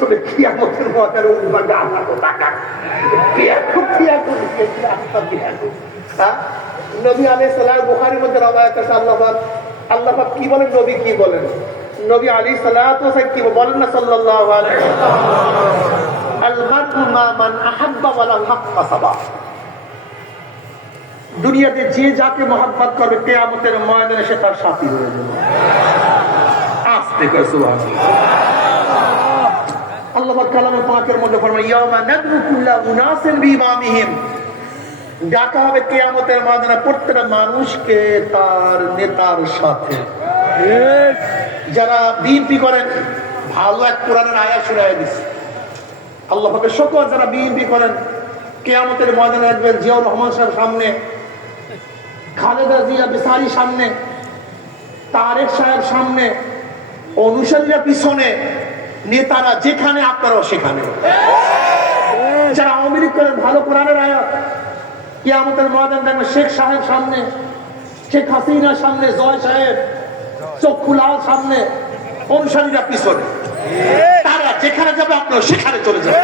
পিছনে কিয়ামতের ময়দানে উঠবে আল্লাহ তো টাকা নবী আলাইহিস সালাম বুখারীর মধ্যে রওয়ায়াত আছে আল্লাহ পাক কি বলেন, নবী কি বলেন? নবী আলাইহিস সালাতু ওয়া সাল্লাম কি বলেন না সাল্লাল্লাহু আলাইহি ওয়াসাল্লাম, আল মারউ মা মান আহাব্বা ওয়া লাম হাক্কাসাবা। দুনিয়াতে যে যাকে মহব্বত করবে কিয়ামতের ময়দানে সে তার সাথী হয়ে যাবে। আস্তে করে সুবহানাল্লাহ। আল্লাহ পাক কালামে পাকের মধ্যে ফরমান, ইয়াউমা নাদউ কুল্লা উনাসিন বিইমামিহিম, ডাকা হবে কিয়ামতের ময়দানে প্রত্যেকটা মানুষকে তার নেতার সাথে। যারা বিএনপি করেন, ভালো এক কোরআনের আয়াত শুনাইয়া দিচ্ছে আল্লাহ পাকের শুকর। যারা বিএনপি করেন কিয়ামতের ময়দানে দেখবেন জিয়াউর রহমান সাহেব সামনে, খালেদা জিয়া বেচারি সামনে, তারেক সাহেব সামনে, অনুসারীরা পিছনে, নেতারা যেখানে আপনারাও সেখানে। যারা আওয়ামী লীগ করেন, ভালো কোরআনের আয়াত, কিয়ামতের ময়দানে দেখবেন শেখ সাহেব সামনে, শেখ হাসিনা সামনে, জয় সাহেব, চক্ষুলাল সামনে, অনুসারীরা পিছনে। তারা যেখানে যাবে আপনারা সেখানে চলে যাবে।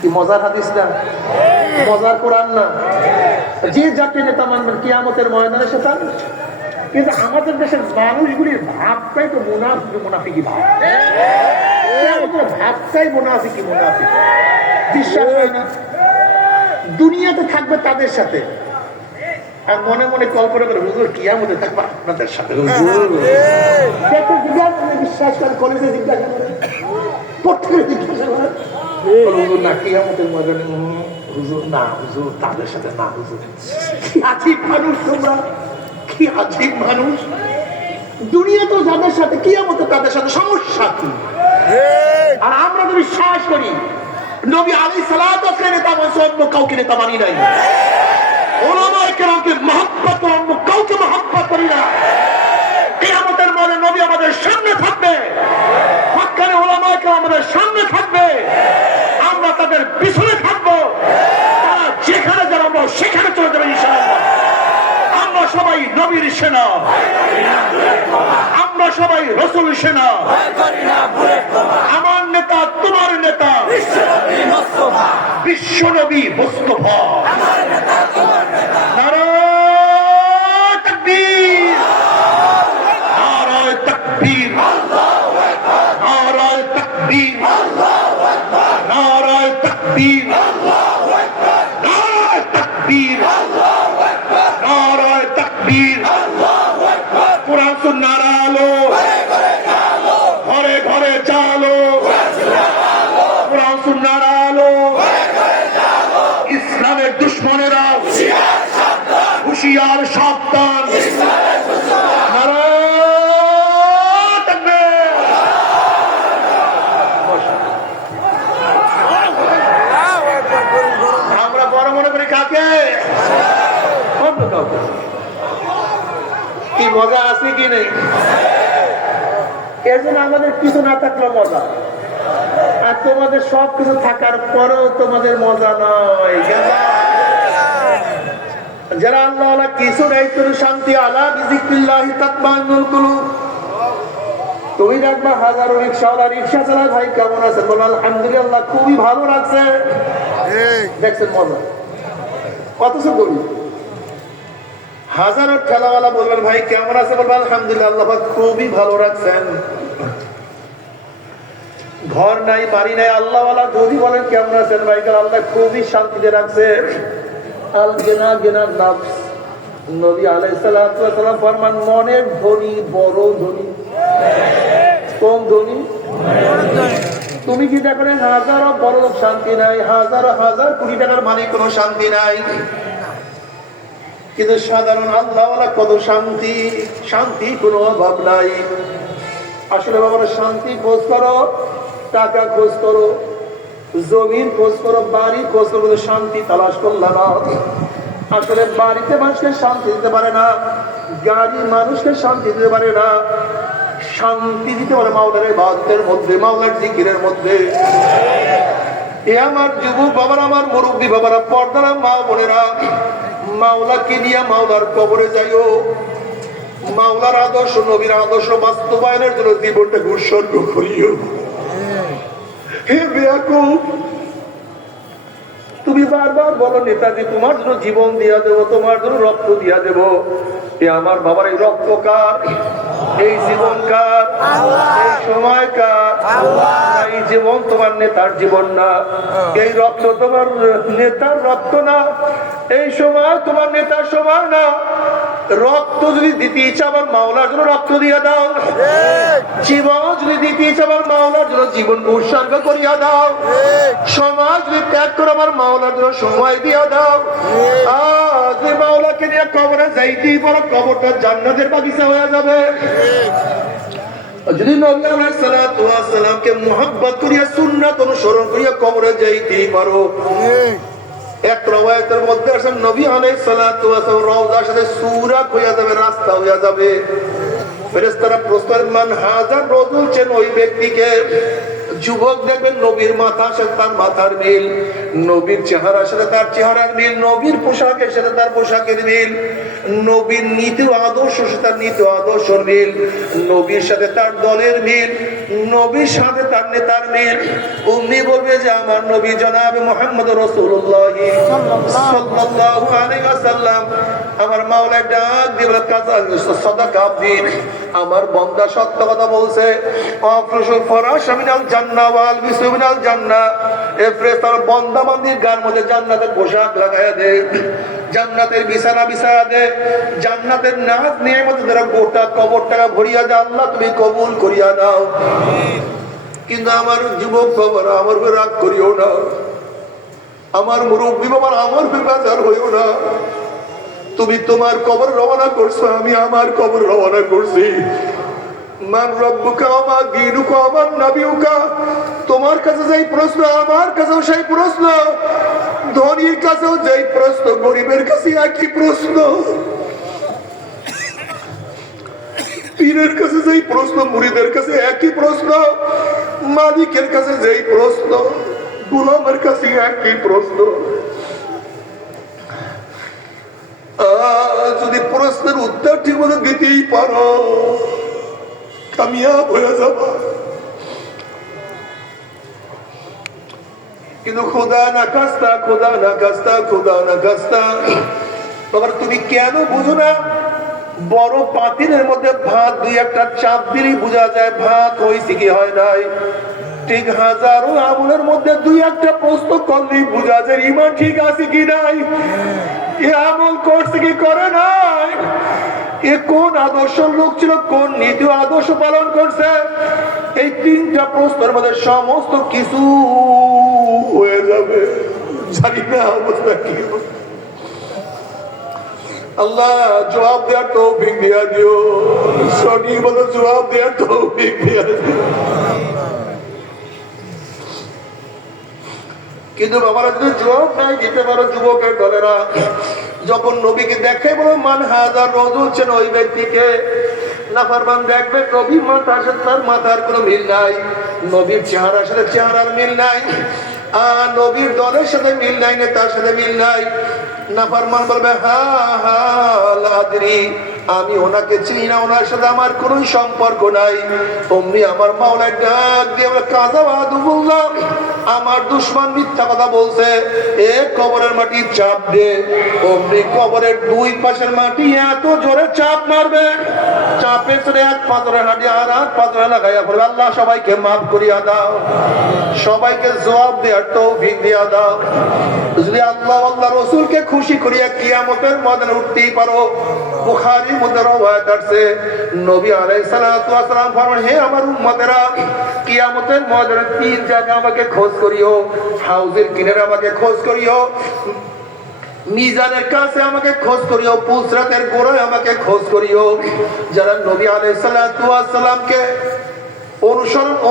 কি মজার হাদিস না, মজার কোরআন না? যে যাকে নেতা মানবেন কিয়ামতের ময়দানে সে তার। কিন্তু আমাদের দেশের মানুষগুলির ভাবটাই তো মুনাফিকি ভাব, ভাবটাই মুনাফিকি। বিশ্বাস হয় না, দুনিয়াতে থাকবে তাদের সাথে, আর মনে মনে কল্পনা করে হুজুর কিয়ামতে থাকবে আপনাদের সাথে। বিশ্বাস করেন, কলেজে জিজ্ঞাসা করেন, প্রত্যেকে জিজ্ঞাসা করেন, হুজুর না কিয়ামতের ময়দানে, হুজুর না, হুজুর তাদের সাথে না। হুজুর কি আজীব মানুষ তোমরা, কি আজীব মানুষ। দুনিয়া তো যাদের সাথে, কিয়ামতে তাদের সাথে। সমস্যা কি? আর আমরা তো বিশ্বাস করি নবী আলাইহিস সালাতু ওয়াস সালাম নেতা বলছে, অন্য কাউকে নেতা মানি নাই। ওলামায়ে কেরামকে মহব্বত, অন্য কাউকে মহব্বত করি না। কিয়ামতের ময়দানে নবী আমাদের সামনে থাকবে, হক্কানি ওলামায়ে কেরাম আমাদের সামনে থাকবে, আমরা তাদের পিছনে থাকবো। তারা যেখানে যাবে আমরা সেখানে চলে যাবে ইনশাআল্লাহ। আমরা সবাই নবীর সেনা, আমরা সবাই রাসূল সেনা। আমার নেতা তোমার নেতা বিশ্ব নবী মুস্তাফা। নারায়ে তাকবীর, নারায়ে তাকবীর, নারায়ে তাকবীর, নারায়ে তাকবীর, নারায়ে তাকবীর, নারায়ে তাকবীর। কোরআন সুন্নাহর আলো ঘরে ঘরে চালো, কোরআন সুন্নাহর আলো। ইসলামের দুশমনেরা হুঁশিয়ার সাবধান। নারায়ে তাকবীর। আমরা বড় মনে করি কাকে? অন্য কাউকে। কি মজা আছে কি নেই? এর জন্য আমাদের কিছু না থাকলে মজা, আর তোমাদের সব কিছু থাকার পরেও তোমাদের মজা নয়। যারা আল্লাহ কিছু নেই, তোর শান্তি আলা বিযিকরিল্লাহি তাতমাইন্নুল কুলুব। তুমি দেখবা হাজারো রিকশাওয়ালা রিকশা চালায়, ভাই কেমন আছেন? বলো আলহামদুলিল্লাহ, খুবই ভালো লাগছে। দেখছেন মজা? অথচ গরিব। হাজারো ঠেলাওয়ালা বলবেন ভাই কেমন আছে? বলবেন আলহামদুলিল্লাহ, আল্লাহ পাক খুবই ভালো রাখছেন। ঘর নাই, বাড়ি নাই, আল্লাহওয়ালা যদি বলেন কেমন আছেন? ভাই আল্লাহ খুবই শান্তিতে রাখছে। আল গিনা গিনার নাফস। নবী আলাইহিস সালাতু ওয়াস সালাম ফরমান, মনের ধনী বড় ধনী। কোন ধনী? তুমি কি দেখেন হাজারো বড় লোক শান্তি নাই, হাজারো হাজার কোটি টাকার মালিক কোনো শান্তি নাই, কিন্তু সাধারণ আল্লাহওয়ালা কত শান্তি, শান্তি কোনো অভাব নাই। আসলে বাবারা, শান্তি খোঁজ করো, টাকা খোঁজ করো, জমিন খোঁজ করো, বাড়ি খোঁজ করো, শান্তি তালাশ করলে না। আসলে বাড়িতে মানুষকে শান্তি দিতে পারে না, গাড়ি মানুষকে শান্তি দিতে পারে না। শান্তি দিতে পারে মাওলার ইবাদতের মধ্যে, মাওলার জিকিরের মধ্যে। এ আমার যুবক বাবারা, আমার মুরব্বী বাবারা, পর্দারা মা বোনেরা, মাওলাকে নিয়ে মাওলার কবরে যাইও। মাওলার আদর্শ নবীর আদর্শ বাস্তবায়নের জন্য জীবনটাকে উৎসর্গ করিও। হে বেয়াকুব, তুমি বারবার বলো নেতাজি তোমার জন্য জীবন দিয়া দেবো, তোমার জন্য রক্ত দিয়া দেবো। এ আমার বাবার এই রক্ত কার, এই জীবন কার, এই সময় কার? এই জীবন তোমার নেতার জীবন না, এই রক্ত তোমার নেতার রক্ত না, এই সময় তোমার নেতার সময় না। রক্ত যদি দিতে ইচ্ছা আমার মাওলার জন্য রক্ত দিয়ে দাও, জীবন যদি দিতে ইচ্ছা আমার মাওলার জন্য জীবন উৎসর্গ করিয়া দাও, সময় যদি ত্যাগ করে আমার মাওলার জন্য সময় দিয়া দাও। আজ মাওলাকে নিয়ে কবরে যাইতেই পারো, কবরটা জান্নাতের বাগিচা হয়ে যাবে। যদি নবী আলাইহিস সালাতু ওয়াস সালামকে মুহাব্বত করিয়া সুন্নাত অনুসরণ করিয়া কবরে যাইতেই পারো। এক রওয়ায়াতের মধ্যে আছে নবী আলাইহিস সালাতু ওয়াস সালাম রওজার সাথে সূরা হইয়া যাবে, রাস্তা হইয়া যাবে। ফেরেশতারা প্রশ্ন করেন মান হাজার রাজুল, চেন ওই ব্যক্তিকে। যুবক দেখবেন নবীর মাথার সাথে তার মাথার মিল, নবীর চেহারার সাথে তার চেহারার মিল, নবীর পোশাকের সাথে তার পোশাকের মিল, নবীর নীতি আদর্শ সাথে তার নীতি আদর্শের মিল, নবীর সাথে তার দলের মিল, নবীর সাথে তার নেতার মিল। উম্মি বলবে যে আমার নবী জনাবে মুহাম্মদ রাসূলুল্লাহ সাল্লাল্লাহু আলাইহি ওয়াসাল্লাম, আমার মাওলা ডাক দিয়ে বলে কাজা সাদাকা দিন, আমার বান্দা সত্য কথা বলছে। আফরুশুল ফরাশ মিনাল জান্নাহ ওয়াল বিসু মিনাল জান্নাহ, এ ফেরেশতার বান্দা বান্দির গায়ের মধ্যে জান্নাতের পোশাক লাগায়া দে, জান্নাতের বিছানা বিছায়া দে, জান্নাতের নাজ নিয়ামত দ্বারা গোটা কবরটাকে ভরিয়া দে। আল্লাহ তুমি কবুল করিয়া নাও। কিন্তু আমার যুবক বাবারা, আমার উপর রাগ করিও না, আমার মুরব্বী বাবার আমার উপর বেজার হইও না। তুমি তোমার কবর রওনা করছো, আমি আমার কবর রওনা করছি। মান রব্বুকা ওয়া মা দীনুকা ওয়া মান নাবিয়ুকা, তোমার কাছে যেই প্রশ্ন আমার কাছেও সেই প্রশ্ন, ধনীর কাছেও যেই প্রশ্ন গরিবের কাছে একই প্রশ্ন, পীরের কাছে যেই প্রশ্ন মুরিদের কাছে একই প্রশ্ন, মালিকের কাছে যেই প্রশ্ন গোলামের কাছে একই প্রশ্ন। যদি প্রশ্নের উত্তর ঠিক মতো দিতেই পারো, কামিয়াব হয়ে যাবো। কিন্তু খোদা না কাস্তা, খোদা না কাস্তা, খোদা না কাস্তা। বাবার তুমি কেন বুঝো না? বড় পাতিলের মধ্যে ভাত দুই একটা চাপ দিলেই বোঝা যায় ভাত হয়েছে কি হয় নাই। ঠিক হাজারো আমলের মধ্যে দুই একটা প্রশ্ন করলেই বোঝা যায় ইমান ঠিক আছে কি নাই, এ আমল করছে কি করে নাই, এ কোন আদর্শের লোক ছিল, কোন নীতি আদর্শ পালন করছে। এই তিনটা প্রশ্নের মধ্যে সমস্ত কিছু হয়ে যাবে। জানি না অবস্থা কি। আল্লাহ জবাব দেওয়ার তৌফিক দিয়া দিও, সঠিক মতো জবাব দেওয়ার তৌফিক দিয়া দিও। কিন্তু বাবারা যদি জবাব নাই দিতে পারো, যুবকের দলেরা যখন নবীকে দেখে বলো মান হাজার রাজুল, চেন ওই ব্যক্তিকে। নাফরমান দেখবে নবীর মাথার সাথে তার মাথার কোনো মিল নাই, নবীর চেহারার সাথে চেহারার মিল নাই, নবীর দলের সাথে মিল নাই, নেতার সাথে মিল নাই। নাফরমান বলবে হা হা লাদরি, আমি ওনাকে চিনি না, ওনার সাথে আমার কোন সম্পর্ক নাই। অমনি আমার মাওলা ডাক দিয়ে বলে কাযাবাদুল্লাহ, আমার দুশমন মিথ্যা কথা বলছে, এ কবরের মাটি চাপ দে। অমনি কবরের দুই পাশের মাটি এত জোরে চাপ মারবে, চাপের জোরে এক পাথরের হাঁটি আর এক পাথরে লাগাইয়া বলবে আল্লাহ সবাইকে মাফ করিয়া দাও, সবাইকে জবাব দেওয়ার তৌফিক দিয়া দাও। যদি আল্লাহ আল্লাহ রসুলকে খুশি করিয়া কিয়ামতের ময়দানে উঠতেই পারো, বুখারীর মধ্যে রওয়ায়াত আছে নবী আলাইহিস সালাতু ওয়াস সালাম ফরমান হে আমার উম্মতেরা, কিয়ামতের ময়দানে তিন জায়গায় আমাকে খোঁজ করিও। হাউজের কিনারে আমাকে খোঁজ করিও, মিজানের কাছে আমাকে খোঁজ করিও, পুসরাতের গোড়ায় আমাকে খোঁজ করিও। যারা নবী আলাইহিস সালাতু ওয়াস সালামকে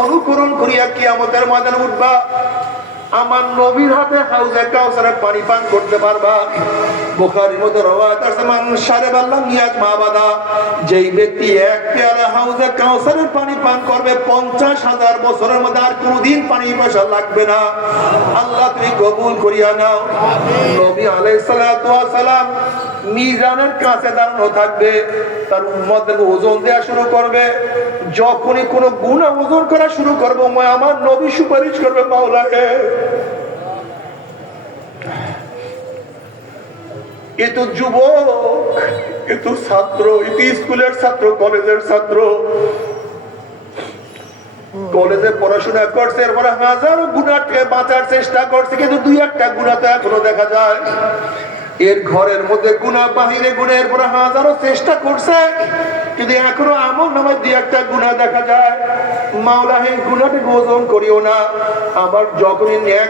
অনুকরণ করিয়া কিয়ামতের ময়দানে উঠবা, আমার নবীর হাতে হাউজে কাউসারের পানি পান করতে পারবা। বুখারীর মধ্যে রওয়ায়াত আছে মান শারিবা লাম ইয়াজমা আবাদা, যেই ব্যক্তি এক পেয়ালা হাউজে কাউসারের পানি পান করবে 50,000 বছরের মধ্যে আর কোনদিন পানি পয়সা লাগবে না। আল্লাহ তুমি কবুল করিয়া নাও। নবী আলাইহিস সালাতু ওয়াস সালাম মিজানের কাছে দাঁড়ানো থাকবে, তার উম্মতদের ওজন দেওয়া শুরু করবে। যখনই কোনো গুনাহ ওজন করা শুরু করবো, আমার নবী সুপারিশ করবে মাওলাকে, এ তো যুবক, এ তো ছাত্র, এ তো স্কুলের ছাত্র, কলেজের ছাত্র, কলেজে পড়াশোনা করছে, এরপরে হাজারো গুনাহ থেকে বাঁচার চেষ্টা করছে, কিন্তু দুই একটা গুনাহ তো এখনো দেখা যায়। এর ঘরের মধ্যে গুনাহ, বাহিরে গুনাহ, এরপরে হাজারো চেষ্টা করছে, কিন্তু এখনো আমল নামায় দুই একটা গুনাহ দেখা যায়। মাওলা, এই গুনাহটাকে ওজন করিও না। আবার যখনই নেক